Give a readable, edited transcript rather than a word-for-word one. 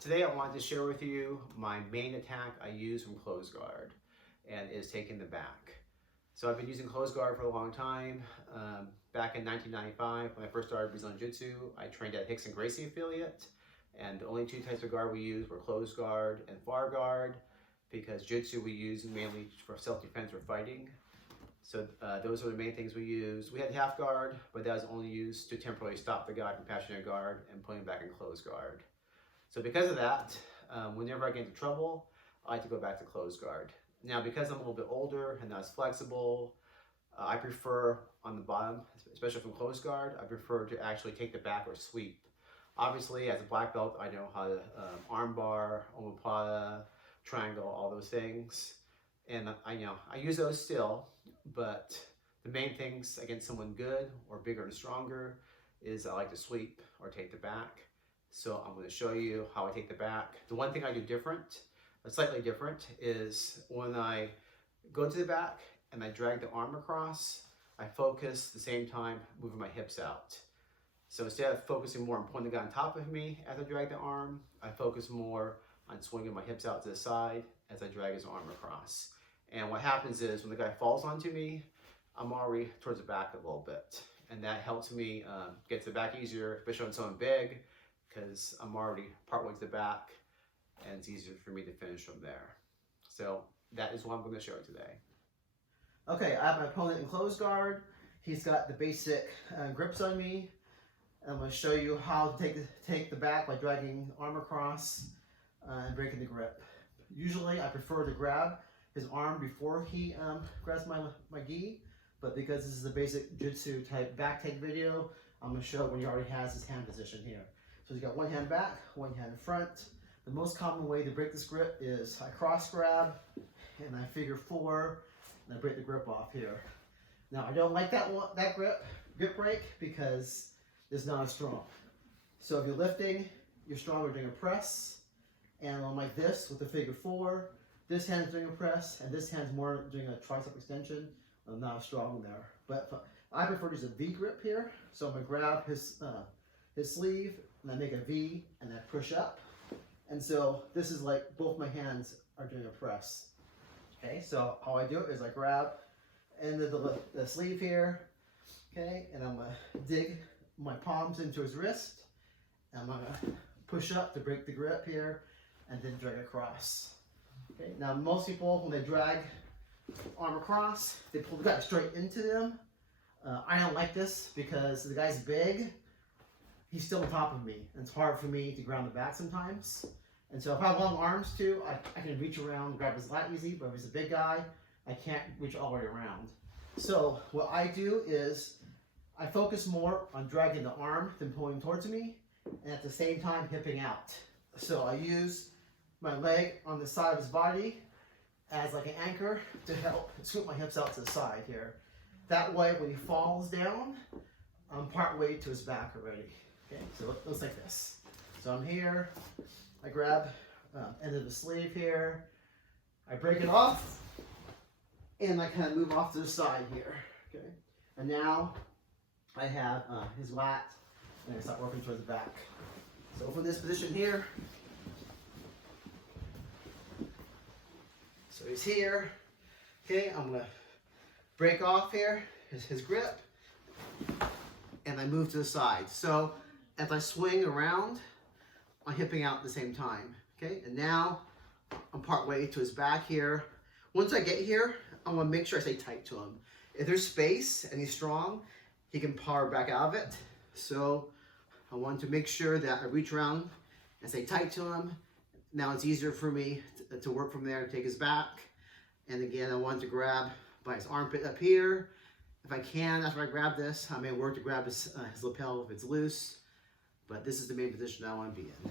Today I wanted to share with you my main attack I use from close guard, and is taking the back. So I've been using close guard for a long time. Back in 1995, when I first started Brazilian Jiu-Jitsu, I trained at Hickson Gracie affiliate, and the only two types of guard we used were close guard and far guard, because Jiu-Jitsu we use mainly for self-defense or fighting. So those are the main things we use. We had half guard, but that was only used to temporarily stop the guy from passing a guard and putting him back in close guard. So because of that, whenever I get into trouble, I like to go back to close guard. Now, because I'm a little bit older and not as flexible, I prefer on the bottom, especially from close guard, I prefer to actually take the back or sweep. Obviously, as a black belt, I know how to arm bar, omoplata, triangle, all those things. And I use those still, but the main things against someone good or bigger and stronger is I like to sweep or take the back. So I'm going to show you how I take the back. The one thing I do different, slightly different, is when I go to the back and I drag the arm across, I focus at the same time moving my hips out. So instead of focusing more on putting the guy on top of me as I drag the arm, I focus more on swinging my hips out to the side as I drag his arm across. And what happens is when the guy falls onto me, I'm already towards the back a little bit. And that helps me get to the back easier, especially when someone big, because I'm already partway to the back and it's easier for me to finish from there. So that is what I'm going to show you today. Okay, I have my opponent in close guard. He's got the basic grips on me. I'm going to show you how to take the back by dragging the arm across and breaking the grip. Usually I prefer to grab his arm before he grabs my gi, but because this is a basic jiu-jitsu type back take video, I'm going to show when he already has his hand position here. So he's got one hand back, one hand in front. The most common way to break this grip is I cross grab and I figure four and I break the grip off here. Now I don't like that grip break because it's not as strong. So if you're lifting, you're stronger doing a press, and I'm like this with the figure four. This hand's doing a press, and this hand's more doing a tricep extension. I'm not as strong there. But I prefer to use a V grip here. So I'm gonna grab his sleeve, and I make a V, and I push up. And so this is like both my hands are doing a press. Okay, so how I do it is I grab end of the sleeve here, okay, and I'm gonna dig my palms into his wrist, and I'm gonna push up to break the grip here, and then drag across. Okay, now most people, when they drag arm across, they pull the guy straight into them. I don't like this because the guy's big. He's still on top of me, and it's hard for me to ground the back sometimes. And so if I have long arms too, I can reach around and grab his lat easy, but if he's a big guy, I can't reach all the way around. So what I do is I focus more on dragging the arm than pulling towards me, and at the same time hipping out. So I use my leg on the side of his body as like an anchor to help scoop my hips out to the side here. That way when he falls down, I'm part way to his back already. Okay, so it looks like this. So I'm here, I grab end of the sleeve here, I break it off, and I kind of move off to the side here. Okay, and now I have his lat, and I start working towards the back. So from this position here, so he's here. Okay, I'm gonna break off here his grip, and I move to the side. So as I swing around, I'm hipping out at the same time. Okay, and now I'm part way to his back here. Once I get here, I want to make sure I stay tight to him. If there's space and he's strong, he can power back out of it. So I want to make sure that I reach around and stay tight to him. Now it's easier for me to work from there and take his back. And again, I want to grab by his armpit up here. If I can, after I grab this, I may work to grab his lapel if it's loose. But this is the main position I want to be in.